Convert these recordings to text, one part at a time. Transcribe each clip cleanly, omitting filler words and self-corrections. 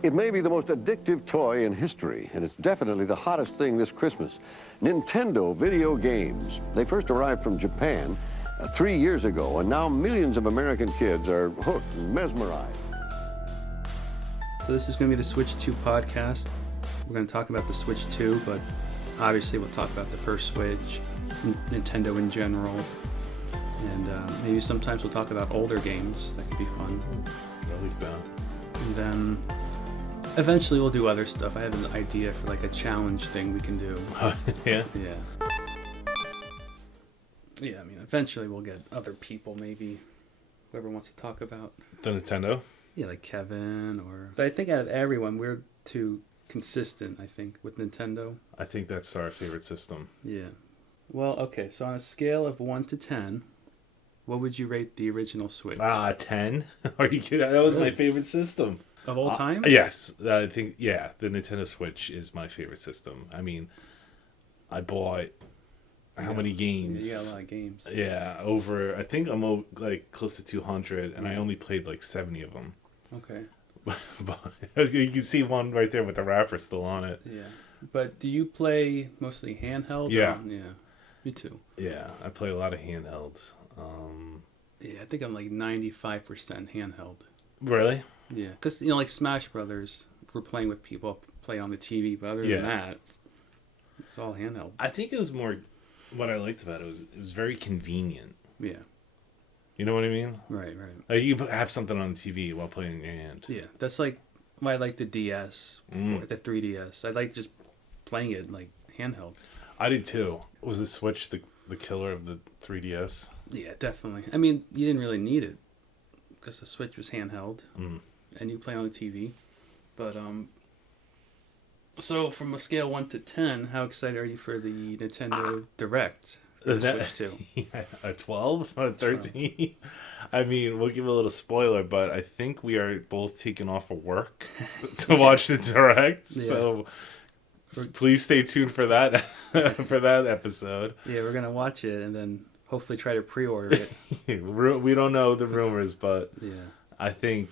It may be the most addictive toy in history, and it's definitely the hottest thing this Christmas. Nintendo video games. They first arrived from Japan 3 years ago, and now millions of American kids are hooked and mesmerized. So this is going to be the Switch 2 podcast. We're going to talk about the Switch 2, but obviously we'll talk about the first Switch, Nintendo in general, and maybe sometimes we'll talk about older games. That could be fun. I like that. And then eventually we'll do other stuff. I have an idea for like a challenge thing we can do. Yeah? Yeah. Yeah, I mean, eventually we'll get other people, maybe whoever wants to talk about. The Nintendo? Yeah, like Kevin or... But I think out of everyone, we're too consistent, I think, with Nintendo. I think that's our favorite system. Yeah. Well, okay, so on a scale of 1 to 10, what would you rate the original Switch? 10? Are you kidding? That was my Really? favorite system. Of all time? Yes. I think, yeah, the Nintendo Switch is my favorite system. I mean, I bought... How many games? Yeah, you got a lot of games. Yeah, I think I'm like close to 200, and I only played like 70 of them. Okay. But you can see one right there with the wrapper still on it. Yeah. But do you play mostly handheld? Yeah. Yeah. Me too. Yeah, I play a lot of handhelds. Yeah, I think I'm like 95% handheld. Really? Yeah. Because, like Smash Brothers, if we're playing with people, play on the TV, but other than that, it's all handheld. I think it was more... What I liked about it was very convenient. Yeah. You know what I mean? Right. Like you have something on the TV while playing in your hand. Yeah, that's like why I like the DS or the 3DS. I like just playing it like handheld. I did too. Was the Switch the killer of the 3DS? Yeah, definitely. I mean, you didn't really need it because the Switch was handheld and you play on the TV. But so from a scale 1 to 10, how excited are you for the Nintendo Direct? For the Switch 2? Yeah, a 12? A 13? I mean, we'll give a little spoiler, but I think we are both taking off of work to watch the Direct. Yeah. So please stay tuned for that for that episode. Yeah, we're gonna watch it and then hopefully try to pre-order it. We don't know the rumors, but yeah, I think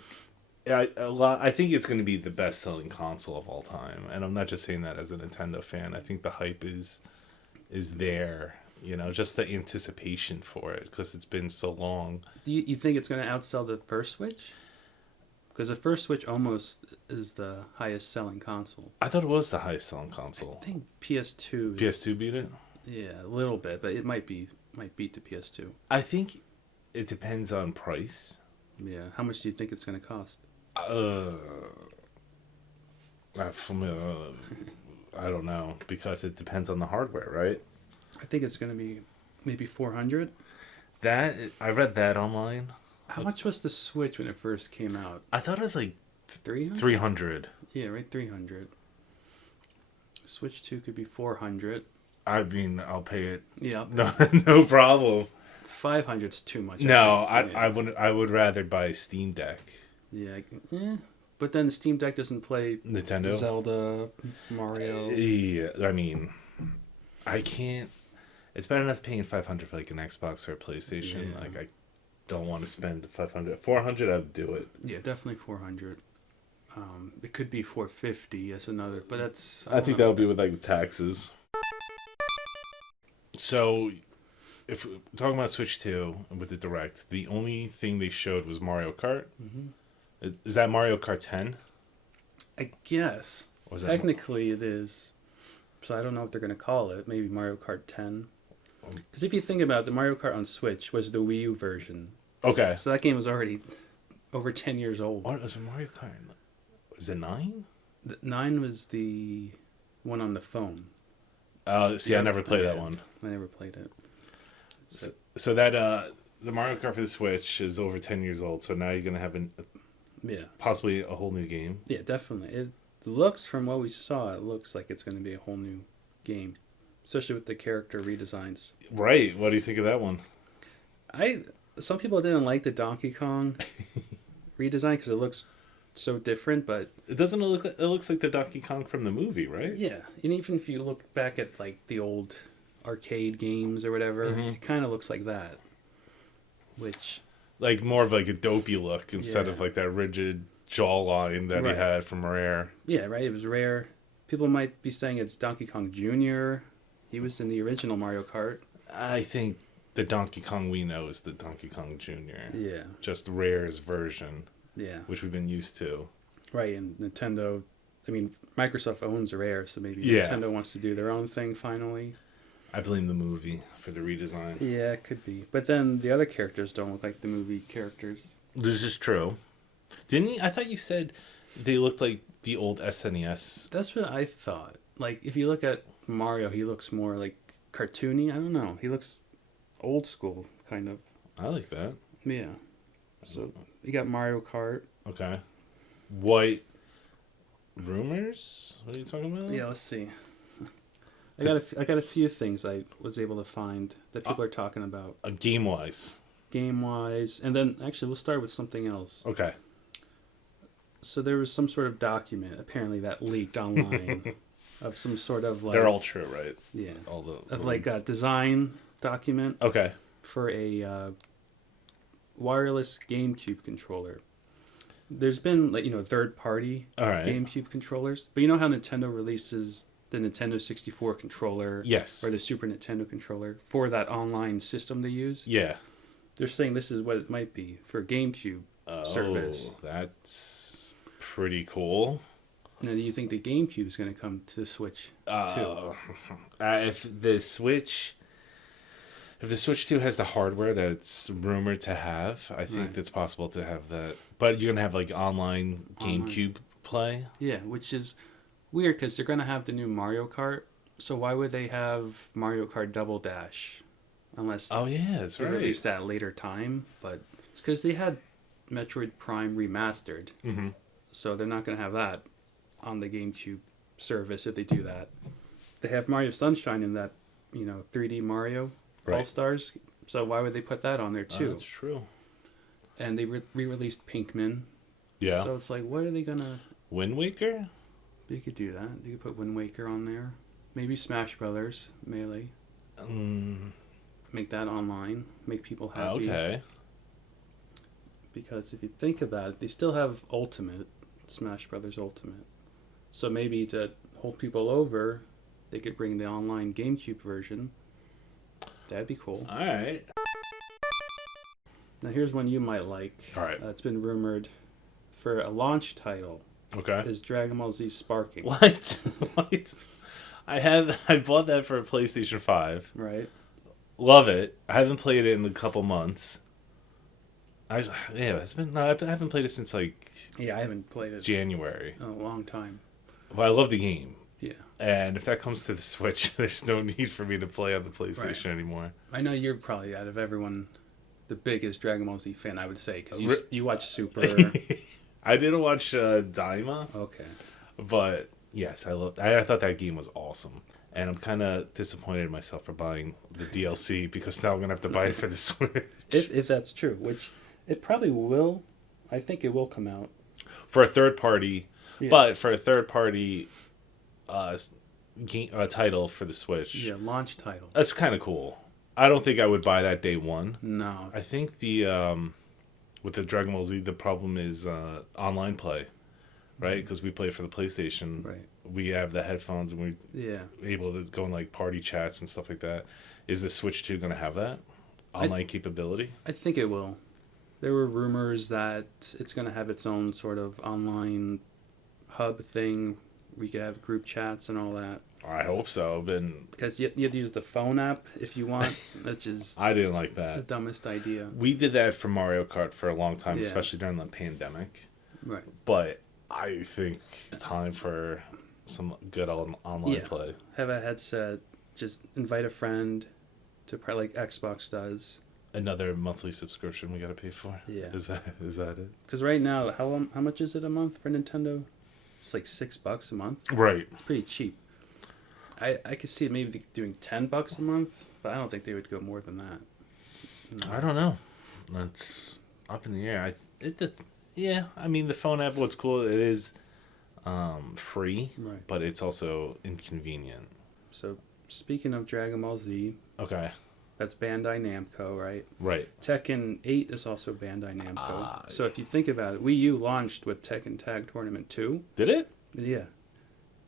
I think it's going to be the best-selling console of all time, and I'm not just saying that as a Nintendo fan. I think the hype is there. You know, just the anticipation for it because it's been so long. Do you think it's going to outsell the first Switch? Because the first Switch almost is the highest-selling console. I thought it was the highest-selling console. I think PS2. PS2 beat it. Yeah, a little bit, but it might beat the PS2. I think it depends on price. Yeah, how much do you think it's going to cost? I don't know because it depends on the hardware, right? I think it's going to be maybe 400. That I read that online. How much was the Switch when it first came out? I thought it was like 300. 300. Yeah, right, 300. Switch 2 could be 400. I mean, I'll pay it. Yeah, No problem. 500's too much. No, I would rather buy a Steam Deck. Yeah, but then the Steam Deck doesn't play Nintendo, Zelda, Mario. Yeah, I mean, I can't. It's better enough paying $500 for like an Xbox or a PlayStation. Yeah. Like I don't want to spend $500. $400, I'd do it. Yeah, definitely 400. It could be 450. That's another, but that's. I think that would be with like taxes. So, if we're talking about Switch 2 with the Direct, the only thing they showed was Mario Kart. Mm-hmm. Is that Mario Kart 10? I guess. Or is that technically it is. So I don't know what they're going to call it. Maybe Mario Kart 10. Because if you think about it, the Mario Kart on Switch was the Wii U version. Okay. So that game was already over 10 years old. What was it, Mario Kart? Was it 9? 9 was the one on the phone. See, I never played that one. I never played it. So that the Mario Kart for the Switch is over 10 years old. So now you're gonna have possibly a whole new game. Yeah, definitely. It looks, from what we saw, it looks like it's going to be a whole new game, especially with the character redesigns. Right. What do you think of that one? Some people didn't like the Donkey Kong redesign because it looks so different, but it doesn't look. It looks like the Donkey Kong from the movie, right? Yeah, and even if you look back at like the old arcade games or whatever, it kind of looks like that. Which, like more of like a dopey look instead of like that rigid jawline that he Right. had from Rare. Yeah, right. It was Rare. People might be saying it's Donkey Kong Jr. He was in the original Mario Kart. I think the Donkey Kong we know is the Donkey Kong Jr. Yeah, Just Rare's version, yeah, which we've been used to. right. And Nintendo, I mean, Microsoft owns Rare, so maybe Yeah. Nintendo wants to do their own thing finally. I blame the movie for the redesign. Yeah, it could be. But then the other characters don't look like the movie characters. This is true. Didn't he? I thought you said they looked like the old SNES. That's what I thought. Like, if you look at Mario, he looks more like cartoony. I don't know. He looks old school, kind of. I like that. Yeah. So you got Mario Kart. Okay. What rumors? What are you talking about? Yeah, let's see. I got a few things I was able to find that people are talking about Game wise. game wise, and then actually we'll start with something else. Okay. So there was some sort of document apparently that leaked online of some sort of like They're all true, right? yeah All the of like a design document Okay. for a wireless GameCube controller. There's been like third party All right. GameCube controllers, but you know how Nintendo releases the Nintendo 64 controller Yes. or the Super Nintendo controller for that online system they use. Yeah. They're saying this is what it might be for GameCube service. That's pretty cool. Now, do you think the GameCube is going to come to the Switch too? If the Switch 2 has the hardware that it's rumored to have, I think Right. it's possible to have that. But you're gonna have like online GameCube play. Yeah, which is weird because they're going to have the new Mario Kart. So why would they have Mario Kart Double Dash? Unless Oh yeah, that's they right. release that later time. But it's because they had Metroid Prime remastered. Mm-hmm. So they're not going to have that on the GameCube service if they do that. They have Mario Sunshine in that, 3D Mario Right. All-Stars. So why would they put that on there too? That's true. And they re-released Pinkman. Yeah. So it's like, what are they going to... Wind Waker. They could do that. They could put Wind Waker on there. Maybe Smash Brothers, Melee. Make that online. Make people happy. Okay. Because if you think about it, they still have Ultimate, Smash Brothers Ultimate. So maybe to hold people over, they could bring the online GameCube version. That'd be cool. All right. Now here's one you might like. All right. It's been rumored for a launch title Okay. is Dragon Ball Z Sparking. What? What? I bought that for a PlayStation 5. Right? Love it. I haven't played it in a couple months. I haven't played it since like Yeah, I haven't played it January. in a long time. But I love the game. Yeah. And if that comes to the Switch, there's no need for me to play on the PlayStation anymore. I know you're probably out of everyone the biggest Dragon Ball Z fan, I would say, because Re- you watch Super. I didn't watch Daima, Okay. but yes, I thought that game was awesome. And I'm kind of disappointed in myself for buying the DLC because now I'm going to have to buy it for the Switch. If that's true, which it probably will. I think it will come out. For a third party, Yeah. but for a third party title for the Switch, Yeah, launch title. that's kind of cool. I don't think I would buy that day one. No. I think with the Dragon Ball Z, the problem is online play, right? Because we play for the PlayStation. Right. We have the headphones and we're Yeah. able to go in like party chats and stuff like that. Is the Switch 2 going to have that online capability? I think it will. There were rumors that it's going to have its own sort of online hub thing. We could have group chats and all that. I hope so. Because you have to use the phone app if you want, which is I didn't like the that. dumbest idea. We did that for Mario Kart for a long time, Yeah. especially during the pandemic. Right. But I think it's time for some good online Yeah. play. Have a headset, just invite a friend to play like Xbox does. Another monthly subscription we got to pay for. Yeah. Is that it? Because right now, how much is it a month for Nintendo? It's like $6 a month. Right. It's pretty cheap. I could see it maybe doing $10 a month, but I don't think they would go more than that. No. I don't know. That's up in the air. I mean the phone app. What's cool? It is free, Right. but it's also inconvenient. So speaking of Dragon Ball Z, Okay. That's Bandai Namco, right? Right. Tekken 8 is also Bandai Namco. So if you think about it, Wii U launched with Tekken Tag Tournament 2. Did it? Yeah.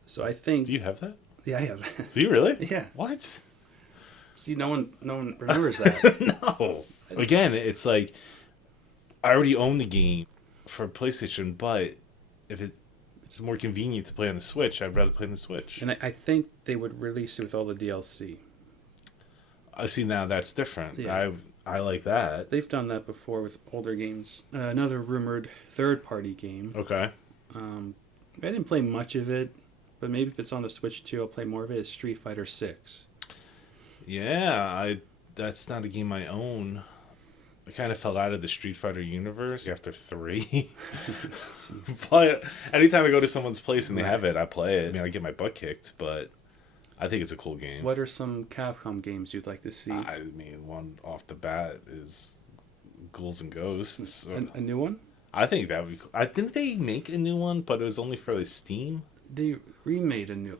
So I think... Do you have that? Yeah, I have. Do you really? Yeah. What? See, no one remembers that. No. Again, it's like I already own the game for PlayStation, but if it's more convenient to play on the Switch, I'd rather play on the Switch. And I think they would release it with all the DLC. I see now that's different. Yeah. I like that. They've done that before with older games. Another rumored third-party game. Okay. I didn't play much of it, but maybe if it's on the Switch too, I'll play more of it. Is Street Fighter 6. Yeah, that's not a game I own. I kind of fell out of the Street Fighter universe after 3. But anytime I go to someone's place and they have it, I play it. I mean, I get my butt kicked, but I think it's a cool game. What are some Capcom games you'd like to see? I mean, one off the bat is Ghouls and Ghosts. A new one? I think that would be cool. I think they make a new one, but it was only for the Steam. They remade a new,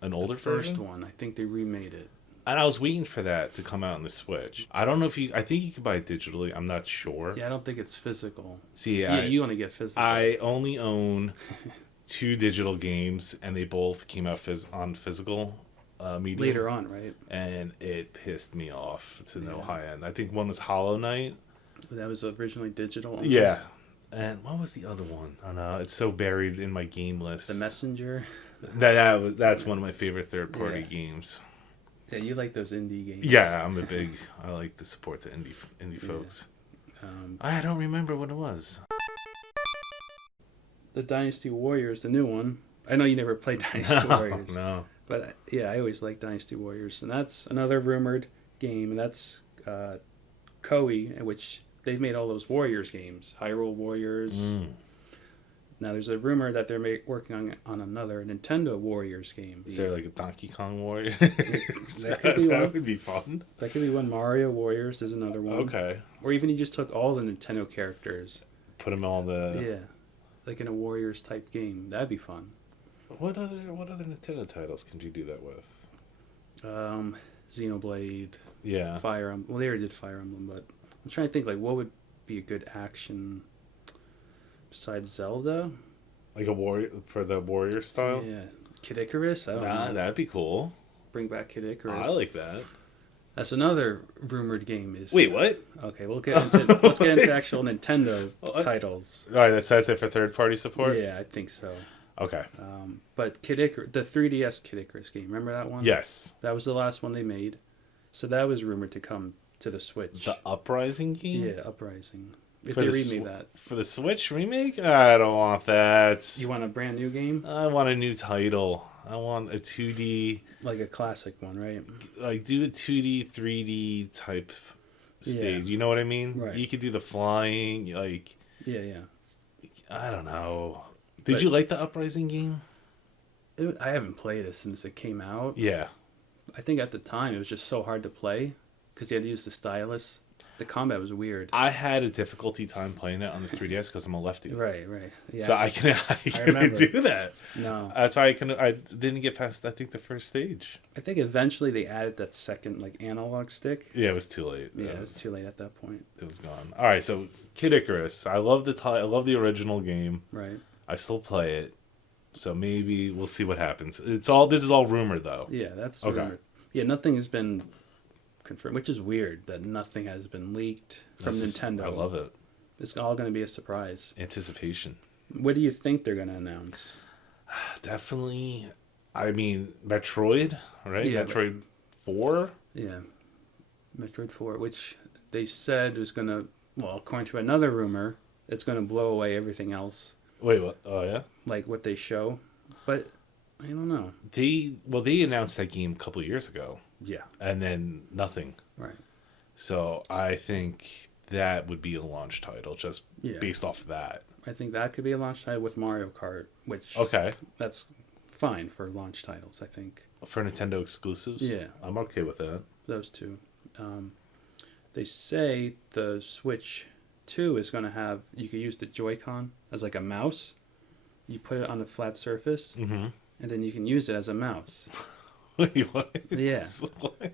An older first version? one. I think they remade it. And I was waiting for that to come out on the Switch. I don't know if I think you can buy it digitally. I'm not sure. Yeah, I don't think it's physical. See, Yeah, you want to get physical. I only own 2 digital games, and they both came out on physical medium. Later on, right? And it pissed me off to no Yeah. high end. I think one was Hollow Knight. That was originally digital. Yeah. And what was the other one? I don't know. It's so buried in my game list. The Messenger. That's one of my favorite third-party Yeah. games. Yeah, you like those indie games. Yeah, I like to support the indie folks. Um, I don't remember what it was. the Dynasty Warriors, the new one. I know you never played Dynasty Warriors. No. But yeah, I always like Dynasty Warriors. And that's another rumored game. And that's Koei, in which they've made all those Warriors games. Hyrule Warriors. Now there's a rumor that they're working on another Nintendo Warriors game. Is there like a Donkey Kong Warrior? That could be one. That would be fun. That could be one. Mario Warriors is another one. Okay. Or even you just took all the Nintendo characters. Put them all the. Yeah. Like in a Warriors type game. That'd be fun. What other Nintendo titles can you do that with? Xenoblade, Yeah. Fire Emblem. Well, they already did Fire Emblem, but I'm trying to think like what would be a good action besides Zelda. Like a warrior for the warrior style. Yeah, Kid Icarus. I don't know. That'd be cool. Bring back Kid Icarus. I like that. That's another rumored game. Is Wait, what? Okay, let's get into actual Nintendo titles. All right, that's it for third-party support. Yeah, I think so. Okay. But Kid Icarus, the 3DS Kid Icarus game. Remember that one? Yes. That was the last one they made. So that was rumored to come to the Switch. The Uprising game. Yeah, Uprising. If For they the remade that. For the Switch remake? I don't want that. You want a brand new game? I want a new title. I want a 2D, Like a classic one, right? like do a 2D, 3D type stage. Yeah. You know what I mean? Right. You could do the flying, like, Yeah. I don't know. Did But- you like the Uprising game? I haven't played it since it came out. Yeah. I think at the time it was just so hard to play because you had to use the stylus. The combat was weird. I had a difficulty time playing it on the 3DS because I'm a lefty. Right. Yeah. So I couldn't remember. do that. No. That's why I didn't get past, I think, the first stage. I think eventually they added that second like analog stick. Yeah, it was too late. Yeah, it was too late at that point. It was gone. All right, so Kid Icarus. I love I love the original game. Right. I still play it. So maybe we'll see what happens. This is all rumor though. Yeah, that's Okay. rumored. Yeah, nothing has been confirmed, which is weird that nothing has been leaked from Nintendo. I love it. It's all going to be a surprise. Anticipation. What do you think they're going to announce? Definitely. I mean, Metroid, right? Yeah, Metroid 4? Yeah, Metroid 4, which they said was going to, well, according to another rumor, it's going to blow away everything else, Wait, what? Oh, yeah? like what they show. But I don't know. They announced that game a couple of years ago, Yeah, and then nothing. right. So I think that would be a launch title, just Yeah. based off of that. I think that could be a launch title with Mario Kart, which Okay. that's fine for launch titles, I think. For Nintendo exclusives? Yeah. I'm okay with that. Those two. They say the Switch 2 is going to have, you could use the Joy-Con as like a mouse. You put it on a flat surface, Mm-hmm. and then you can use it as a mouse. Wait, what? Yeah.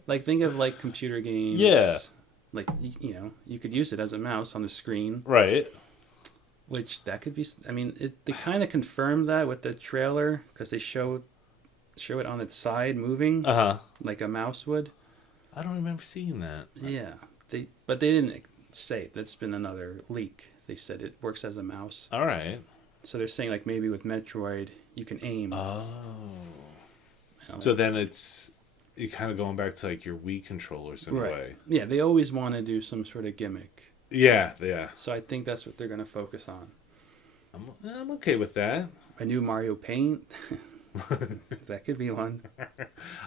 Like, think of like computer games. Yeah. Like, you know, you could use it as a mouse on the screen, Right. which that could be. I mean, they kind of confirmed that with the trailer because they show it on its side moving Uh-huh. like a mouse would. I don't remember seeing that. Yeah. But they didn't say it. That's been another leak. They said it works as a mouse. All right. So they're saying like maybe with Metroid you can aim. Oh. You know, So then you're kind of going back to like your Wii controllers in a way. Yeah, they always want to do some sort of gimmick. Yeah, yeah. So I think that's what they're going to focus on. I'm okay with that. A new Mario Paint. That could be one.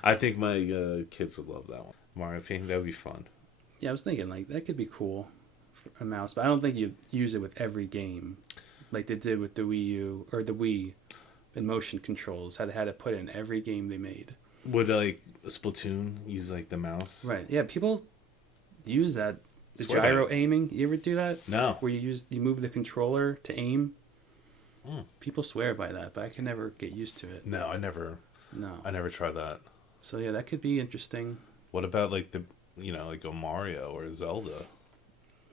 I think my kids would love that one. Mario Paint, that would be fun. Yeah, I was thinking like that could be cool, for a mouse. But I don't think you use it with every game, like they did with the Wii U or the Wii, and motion controls. Had to put in every game they made. Would like Splatoon use like the mouse? Right. Yeah. People use that. The Swear gyro to aiming. You ever do that? No. Where you move the controller to aim. Mm. People swear by that, but I can never get used to it. No, I never tried that. So yeah, that could be interesting. What about like like a Mario or a Zelda?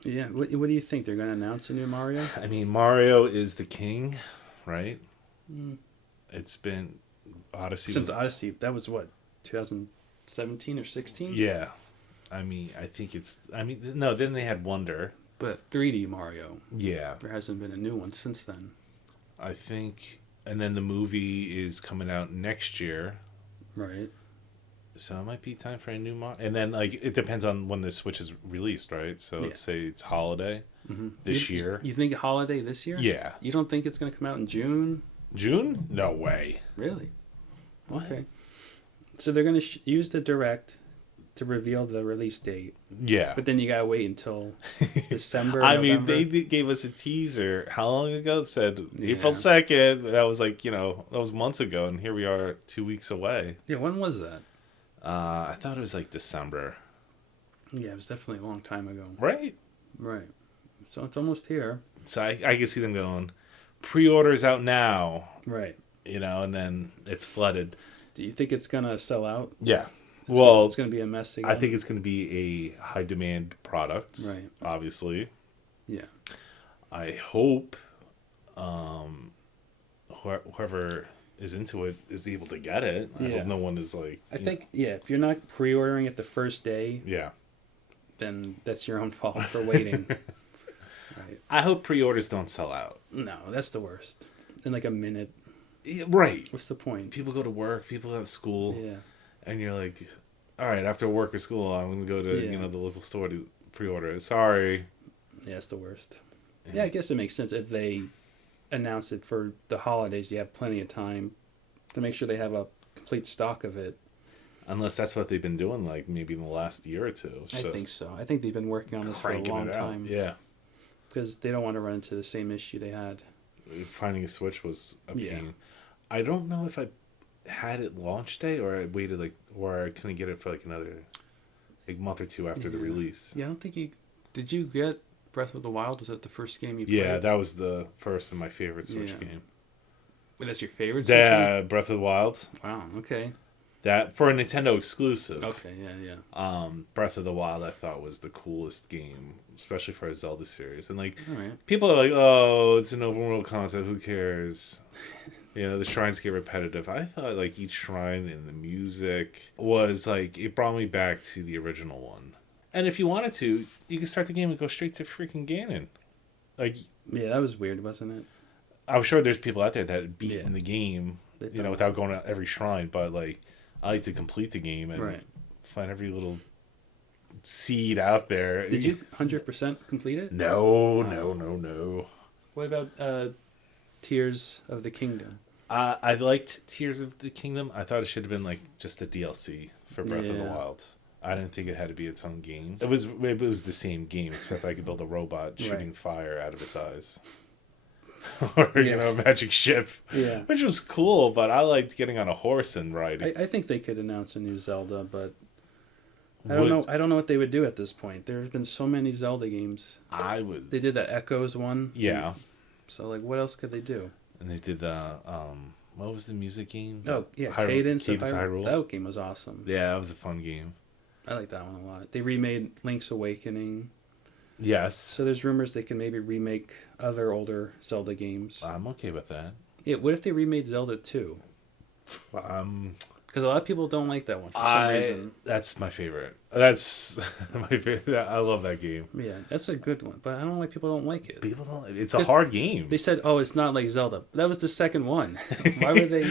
Yeah. What do you think? They're going to announce a new Mario? I mean, Mario is the king, right? Mm. It's been Odyssey. Since Odyssey, that was what, 2017 or 16? Yeah. I mean, no, then they had Wonder. But 3D Mario, Yeah. there hasn't been a new one since then. I think, and then the movie is coming out next year. Right. So it might be time for a new Mario. And then, like, it depends on when the Switch is released, right? So let's say it's holiday this year. You think holiday this year? Yeah. You don't think it's going to come out in June? June? No way. Really? What? Okay. So they're going to use the Direct to reveal the release date. Yeah. But then you got to wait until December. I mean, November. they gave us a teaser. How long ago? It said Yeah. April 2nd. That was like, that was months ago. And here we are 2 weeks away. Yeah, when was that? I thought it was like December. Yeah, it was definitely a long time ago. Right? Right. So it's almost here. So I can see them going, pre-orders out now, Right. and then it's flooded. Do you think it's going to sell out? Yeah. It's going to be a mess again? I think it's going to be a high demand product. Right. Obviously. Yeah. I hope whoever is into it is able to get it. I hope no one is like... I think, if you're not pre-ordering it the first day, Yeah. then that's your own fault for waiting. Right. I hope pre-orders don't sell out. No, that's the worst. In like a minute. Yeah, right. What's the point? People go to work, people have school, Yeah. and you're like, all right, after work or school, I'm going to go to Yeah. the local store to pre-order it. Sorry. Yeah, that's the worst. Yeah, I guess it makes sense if they announce it for the holidays. You have plenty of time to make sure they have a complete stock of it. Unless that's what they've been doing, like maybe in the last year or two. I think so. I think they've been working on this for a Cranking long it out. time. Yeah. Because they don't want to run into the same issue they had. Finding a Switch was a pain. Yeah. I don't know if I had it launch day or I waited or I couldn't get it for another month or two after the release. Yeah, I don't think you... Did you get Breath of the Wild? Was that the first game you played? Yeah, that was the first and my favorite Switch game. Wait, that's your favorite Switch Yeah, Breath of the Wild. Wow, okay. That for a Nintendo exclusive. Okay, yeah. Breath of the Wild I thought was the coolest game, especially for a Zelda series. And All right. people are like, "Oh, it's an open world concept. Who cares?" The shrines get repetitive. I thought each shrine and the music was it brought me back to the original one. And if you wanted to, you could start the game and go straight to freaking Ganon. Yeah, that was weird, wasn't it? I'm sure there's people out there that beat Yeah. in the game, They've done without going to every shrine. But I like to complete the game and Right. find every little seed out there. Did you 100% complete it? No, no. What about Tears of the Kingdom? I liked Tears of the Kingdom. I thought it should have been just a DLC for Breath of the Yeah. Wild. I didn't think it had to be its own game. It was the same game, except I could build a robot shooting fire out of its eyes. Or, a magic ship. Yeah. Which was cool, but I liked getting on a horse and riding. I think they could announce a new Zelda, but I don't know. I don't know what they would do at this point. There's been so many Zelda games. I would. They did that Echoes one. Yeah. So what else could they do? And they did the what was the music game? Oh yeah, Cadence Cadence Hyrule. That game was awesome. Yeah, that was a fun game. I like that one a lot. They remade Link's Awakening. Yes, So there's rumors they can maybe remake other older Zelda games. I'm okay with that. Yeah, what if they remade Zelda 2? Because a lot of people don't like that one for some reason. That's my favorite. That's my favorite. I love that game. Yeah, that's a good one, but I don't know why people don't like it. People don't. It's a hard game. They said, "Oh, it's not like Zelda." That was the second one. Why were they?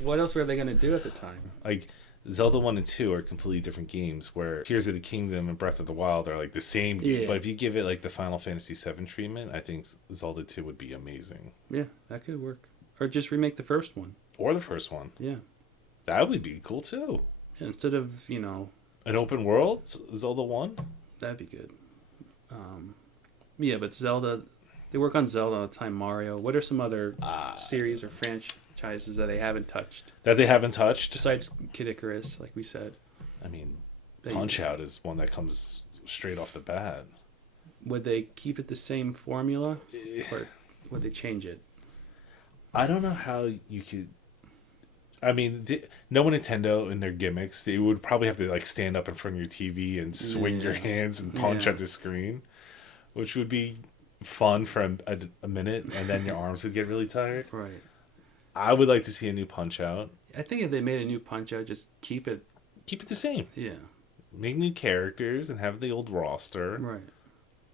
What else were they going to do at the time? Like Zelda 1 and 2 are completely different games. Where Tears of the Kingdom and Breath of the Wild are like the same game. Yeah. But if you give it like the Final Fantasy VII treatment, I think Zelda 2 would be amazing. Yeah, that could work. Or just remake the first one. Or the first one. Yeah. That would be cool too. Yeah, instead of An open world Zelda 1. that'd be good. Yeah, but Zelda, they work on Zelda all the time. Mario. What are some other series or franchises that they haven't touched That they haven't touched. besides Kid Icarus, like we said? I mean, They- Punch Out is one that comes straight off the bat. Would they keep it the same formula, or would they change it? I don't know how you could. I mean, knowing Nintendo and their gimmicks, they would probably have to like stand up in front of your TV and swing your Yeah. hands and punch Yeah. at the screen, which would be fun for a minute, and then your arms would get really tired. Right. I would like to see a new Punch Out. I think if they made a new Punch Out, just keep it. Keep it the same. Yeah. Make new characters and have the old roster. Right.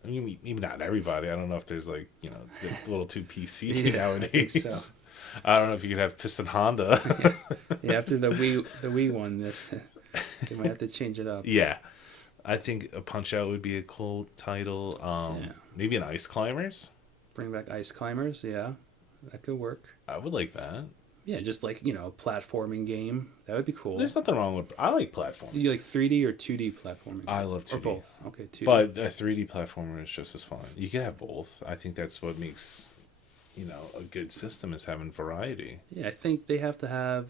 I mean, maybe not everybody. I don't know if there's like a little too PC Yeah, I nowadays. think so. I don't know if you could have Piston Honda. Yeah. After the Wii one, they might have to change it up. Yeah, I think a Punch Out would be a cool title. Yeah. Maybe an Ice Climbers. Bring back Ice Climbers. Yeah, that could work. I would like that. Yeah, just like a platforming game. That would be cool. There's nothing wrong with. I like platform, Do you like 3D or 2D platforming? I love Or 2D. both. Okay, 2D. but a 3D platformer is just as fun. You can have both. I think that's what makes a good system is having variety. yeah, I think they have to have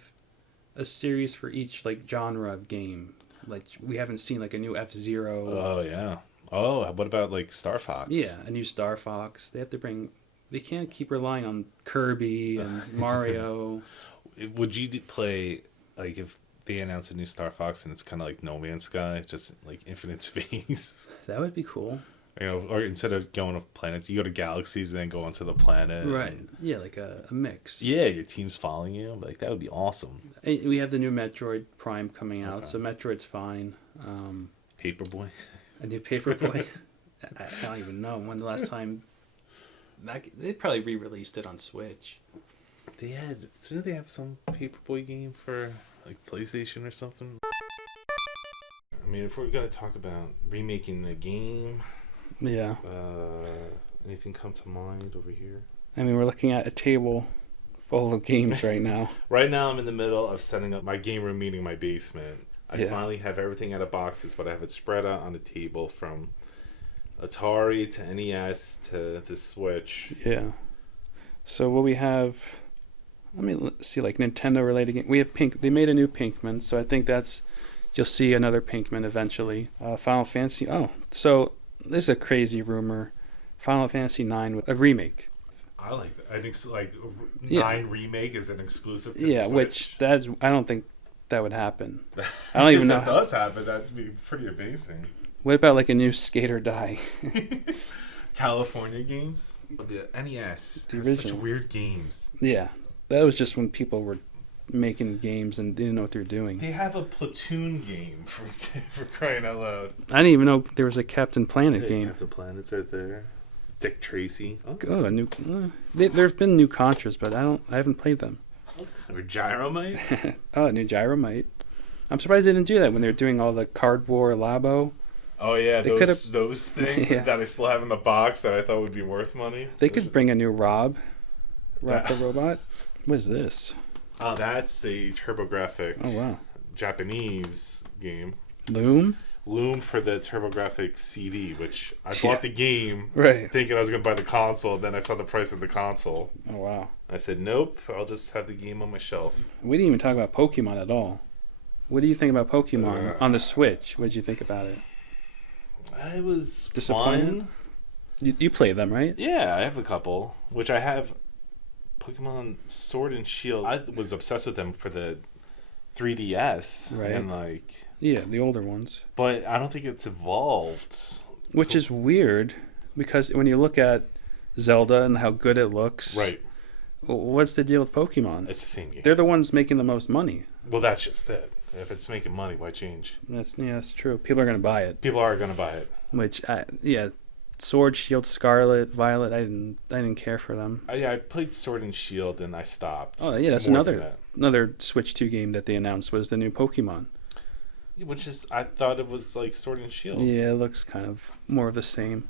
a series for each like genre of game. Like we haven't seen like a new F-Zero. Oh yeah. Oh, what about like Star Fox? Yeah, a new Star Fox. They have to bring. They can't keep relying on Kirby and Mario. Would you play like if they announce a new Star Fox and it's kind of like No Man's Sky, just like infinite space? That would be cool. Or instead of going to planets, you go to galaxies and then go onto the planet. Right. and- Yeah, like a mix. yeah, your team's following you. Like that would be awesome. And we have the new Metroid Prime coming out, Okay. so Metroid's fine. Paperboy. A new Paperboy. I don't even know when the last time. They probably re-released it on Switch. Didn't they have some Paperboy game for like PlayStation or something? I mean, if we're gonna talk about remaking the game, Yeah. anything come to mind over here? I mean, we're looking at a table full of games right now. Right now, I'm in the middle of setting up my game room, meaning my basement. I Yeah. finally have everything out of boxes, but I have it spread out on the table from Atari to NES to the Switch. Yeah. So what we have, let's see, like Nintendo related game. We have Pink. They made a new Pinkman, so I think you'll see another Pinkman eventually. Final Fantasy. Oh, so this is a crazy rumor. Final Fantasy 9 with a remake. I like that. I think like Yeah. 9 remake is an exclusive to Yeah, the which Switch. I don't think that would happen. I don't even know. If that does happen, that'd be pretty amazing. What about like a new Skate or Die? California games? The NES. The has such original. weird games. Yeah, that was just when people were making games and didn't know what they were doing. They have a Platoon game for crying out loud. I didn't even know there was a Captain Planet Hey, game. Captain Planet's right there. Dick Tracy. Oh. Oh, a new. There's been new Contras, but I haven't played them. Or Gyromite. Oh, a new Gyromite. I'm surprised they didn't do that when they were doing all the Cardboard Labo. Oh yeah, They those things Yeah. that I still have in the box that I thought would be worth money. They could bring a new Rob That- the robot. What is this? Oh, that's a TurboGrafx Oh wow, Japanese game. Loom. Loom for the TurboGrafx CD, which I Yeah. bought the game Right. thinking I was gonna buy the console. Then I saw the price of the console. Oh wow. I said, nope, I'll just have the game on my shelf. We didn't even talk about Pokemon at all. What do you think about Pokemon on the Switch? What did you think about it? It was Disappointed? fun. You play them, right? Yeah, I have a couple, which I have Pokemon Sword and Shield. I was obsessed with them for the 3DS, Right. and like, Yeah, the older ones. but I don't think it's evolved. Which is weird because when you look at Zelda and how good it looks, Right. what's the deal with Pokemon? It's the same game. They're the ones making the most money. Well, that's just it. If it's making money, why change? That's true. People are gonna buy it. People are gonna buy it. Which, Sword, Shield, Scarlet, Violet. I didn't care for them. I played Sword and Shield and I stopped. Oh yeah, that's more than another Switch 2 game that they announced was the new Pokemon. that. Which is, I thought it was like Sword and Shield. Yeah, it looks kind of more of the same.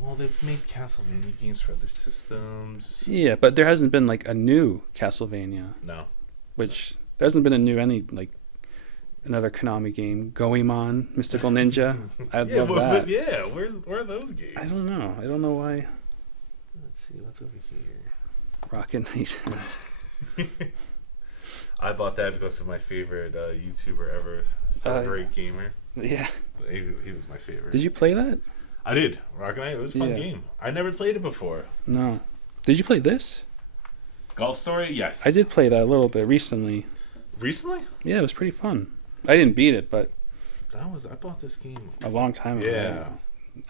Well, they've made Castlevania games for other systems. Yeah, but there hasn't been like a new Castlevania, No. which there hasn't been a new another Konami game, Goemon, Mystical Ninja. I'd love that. Yeah, where are those games? I don't know. I don't know why. Let's see what's over here. Rocket Knight. I bought that because of my favorite YouTuber ever, Great Gamer. Yeah. He was my favorite. Did you play that? I did. Rocket Knight. It was a fun Yeah. game. I never played it before. No. Did you play this? Golf Story. Yes. I did play that a little bit recently. Recently. Yeah, it was pretty fun. I didn't beat it, but I bought this game. a long time ago. Yeah.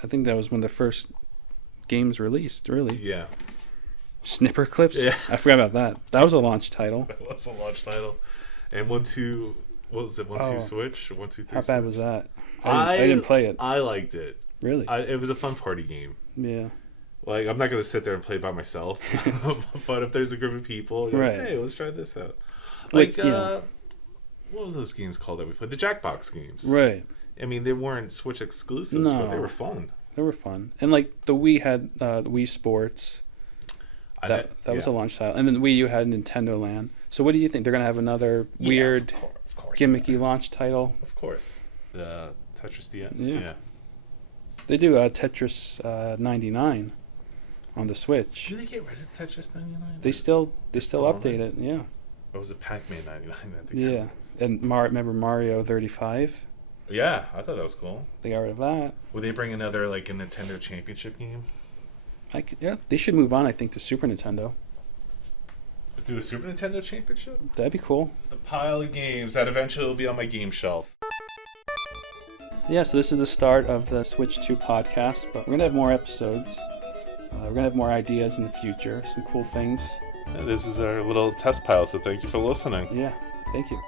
I think that was when the first games released, really. Yeah. Snipper Clips? Yeah. I forgot about that. That was a launch title. That was a launch title. And 1-2. What was it? 1-2 Oh. Switch or 1-2-3? How bad was that? I I didn't play it. I liked it. Really? It was a fun party game. Yeah. Like, I'm not gonna sit there and play by myself, but if there's a group of people, you're Right. like, hey, let's try this out. Like, Like, yeah. what was those games called that we played? The Jackbox games. Right. I mean, they weren't Switch exclusives, but they No. were fun. They were fun. And like the Wii had the Wii Sports. That was a launch title. And then Wii U had Nintendo Land. So what do you think? They're going to have another weird, of course, gimmicky launch title? Of course. The Tetris DS. Yeah. Yeah. They do Tetris 99 on the Switch. Did they get rid of Tetris 99? They still still on update it, yeah. Or was it Pac-Man 99? Yeah. And remember Mario 35? Yeah, I thought that was cool. They got rid of that. Would they bring another, like, a Nintendo Championship game? Yeah, they should move on, I think, to Super Nintendo. Do a Super Nintendo Championship? That'd be cool. The pile of games that eventually will be on my game shelf. Yeah, so this is the start of the Switch 2 podcast, but we're going to have more episodes. We're going to have more ideas in the future, some cool things. Yeah, this is our little test pile, so thank you for listening. Yeah, thank you.